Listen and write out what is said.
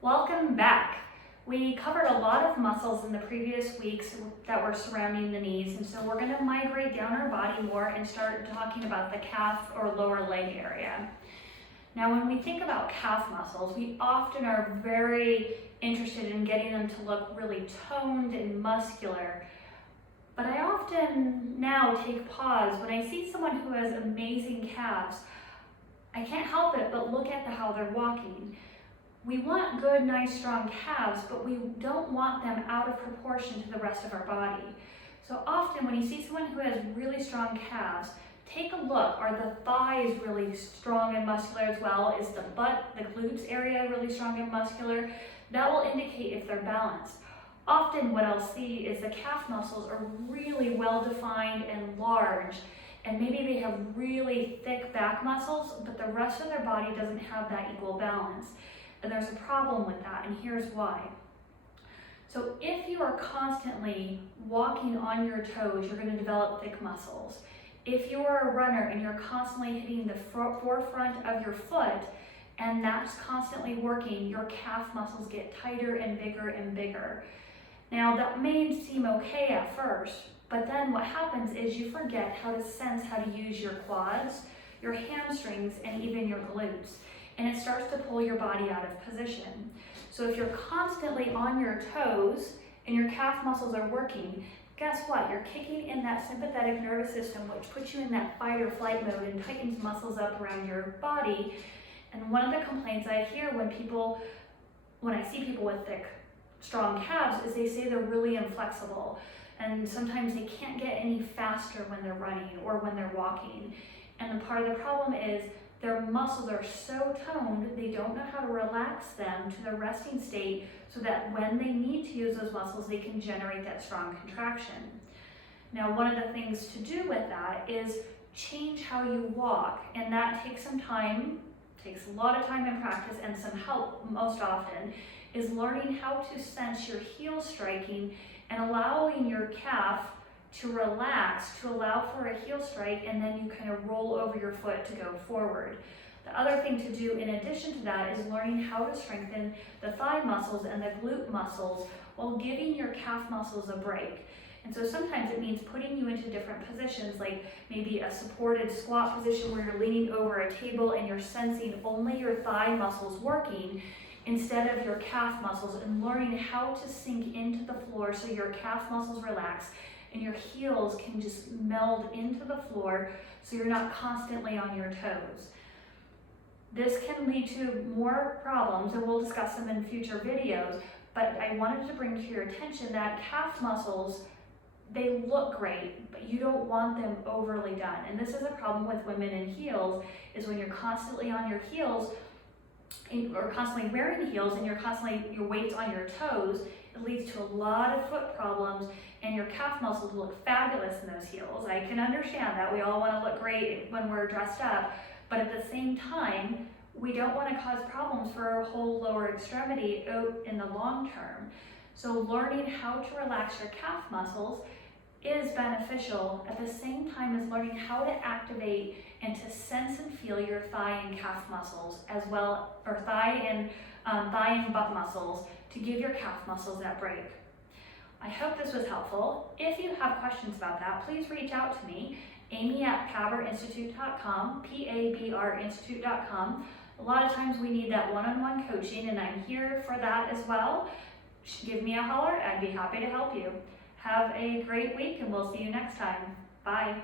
Welcome back. We covered a lot of muscles in the previous weeks that were surrounding the knees, and so we're going to migrate down our body more and start talking about the calf or lower leg area. Now, when we think about calf muscles, we often are very interested in getting them to look really toned and muscular. But I often now take pause when I see someone who has amazing calves. I can't help it but look at how they're walking. We want good, nice, strong calves, but we don't want them out of proportion to the rest of our body. So often when you see someone who has really strong calves, take a look. Are the thighs really strong and muscular as well? Is the butt, the glutes area really strong and muscular? That will indicate if they're balanced. Often what I'll see is the calf muscles are really well defined and large, and maybe they have really thick back muscles, but the rest of their body doesn't have that equal balance. And there's a problem with that, and here's why. So if you are constantly walking on your toes, you're going to develop thick muscles. If you're a runner and you're constantly hitting the forefront of your foot, and that's constantly working, your calf muscles get tighter and bigger and bigger. Now that may seem okay at first, but then what happens is you forget how to sense how to use your quads, your hamstrings, and even your glutes. And it starts to pull your body out of position. So if you're constantly on your toes and your calf muscles are working, guess what? You're kicking in that sympathetic nervous system, which puts you in that fight or flight mode and tightens muscles up around your body. And one of the complaints I hear when I see people with thick, strong calves is they say they're really inflexible. And sometimes they can't get any faster when they're running or when they're walking. And part of the problem is their muscles are so toned, they don't know how to relax them to the resting state so that when they need to use those muscles, they can generate that strong contraction. Now, one of the things to do with that is change how you walk, and that takes some time, takes a lot of time and practice and some help most often, is learning how to sense your heel striking and allowing your calf to relax, to allow for a heel strike, and then you kind of roll over your foot to go forward. The other thing to do in addition to that is learning how to strengthen the thigh muscles and the glute muscles while giving your calf muscles a break. And so sometimes it means putting you into different positions, like maybe a supported squat position where you're leaning over a table and you're sensing only your thigh muscles working instead of your calf muscles, and learning how to sink into the floor so your calf muscles relax and your heels can just meld into the floor so you're not constantly on your toes. This can lead to more problems, and we'll discuss them in future videos, but I wanted to bring to your attention that calf muscles, they look great, but you don't want them overly done. And this is a problem with women in heels, is when you're constantly on your heels, or constantly wearing heels, and your weight's on your toes, it leads to a lot of foot problems, and your calf muscles look fabulous in those heels. I can understand that. We all want to look great when we're dressed up, but at the same time, we don't want to cause problems for our whole lower extremity in the long term. So learning how to relax your calf muscles is beneficial at the same time as learning how to activate and to sense and feel your thigh and calf muscles as well, or thigh and butt muscles, to give your calf muscles that break. I hope this was helpful. If you have questions about that, please reach out to me, amy@paberinstitute.com, PABRinstitute.com. A lot of times we need that one-on-one coaching, and I'm here for that as well. Give me a holler, I'd be happy to help you. Have a great week, and we'll see you next time. Bye.